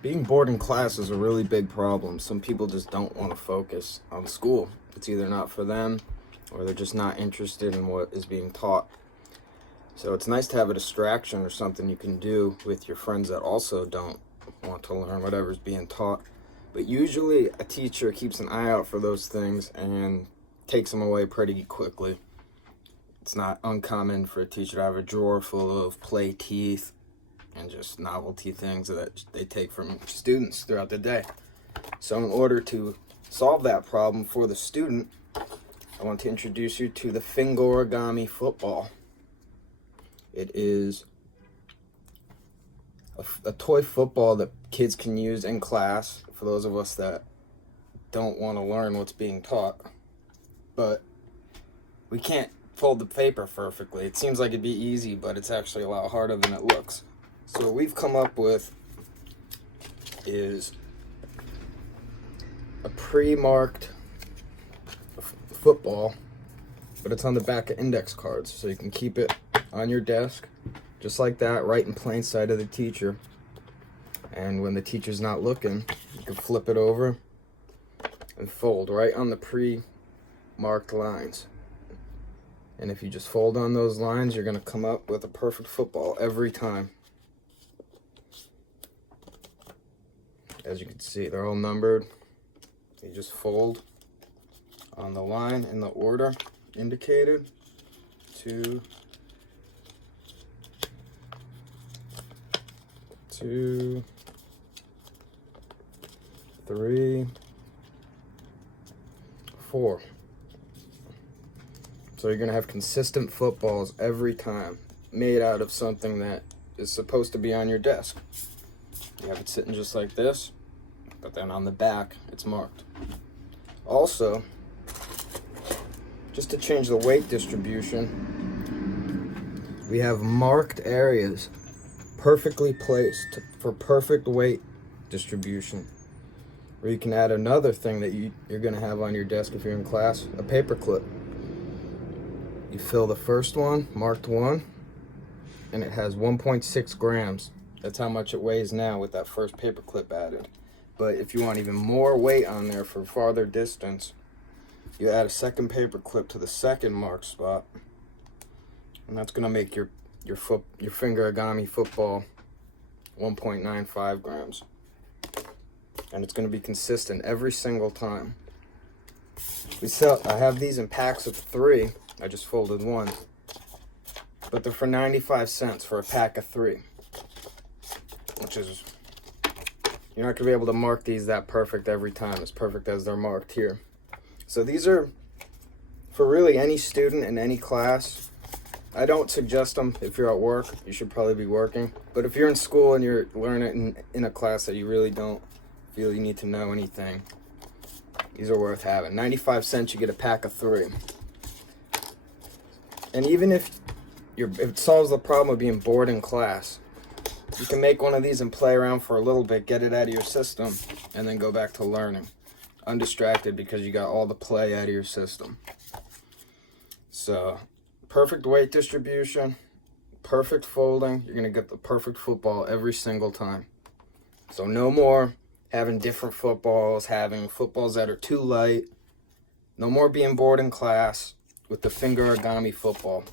Being bored in class is a really big problem. Some people just don't want to focus on school. It's either not for them or they're just not interested in what is being taught. So it's nice to have a distraction or something you can do with your friends that also don't want to learn whatever's being taught. But usually a teacher keeps an eye out for those things and takes them away pretty quickly. It's not uncommon for a teacher to have a drawer full of play teeth and just novelty things that they take from students throughout the day. So in order to solve that problem for the student, I want to introduce you to the Fingorigami football. It is a toy football that kids can use in class for those of us that don't want to learn what's being taught. But we can't fold the paper perfectly. It seems like it'd be easy, but it's actually a lot harder than it looks. So what we've come up with is a pre-marked football, but it's on the back of index cards, so you can keep it on your desk, just like that, right in plain sight of the teacher. And when the teacher's not looking, you can flip it over and fold right on the pre-marked lines. And if you just fold on those lines, you're going to come up with a perfect football every time. As you can see, they're all numbered. You just fold on the line in the order indicated. 2, 2, 3, 4. So you're going to have consistent footballs every time, made out of something that is supposed to be on your desk. You have it sitting just like this, but then on the back, it's marked. Also, just to change the weight distribution, we have marked areas perfectly placed for perfect weight distribution. Or you can add another thing that you're going to have on your desk if you're in class, a paper clip. You fill the first one, marked 1, and it has 1.6 grams. That's how much it weighs now with that first paper clip added. But if you want even more weight on there for farther distance, you add a second paper clip to the second marked spot, and that's going to make your Fingorigami football 1.95 grams. And it's going to be consistent every single time. I have these in packs of 3. I just folded 1. But they're for 95 cents for a pack of 3. Which is, you're not going to be able to mark these that perfect every time, as perfect as they're marked here. So these are for really any student in any class. I don't suggest them if you're at work. You should probably be working. But if you're in school and you're learning in a class that you really don't feel you need to know anything, these are worth having. 95 cents, you get a pack of 3. And even if it solves the problem of being bored in class, you can make one of these and play around for a little bit, get it out of your system, and then go back to learning. Undistracted because you got all the play out of your system. So, perfect weight distribution, perfect folding. You're going to get the perfect football every single time. So no more having different footballs, having footballs that are too light. No more being bored in class with the Fingorigami football.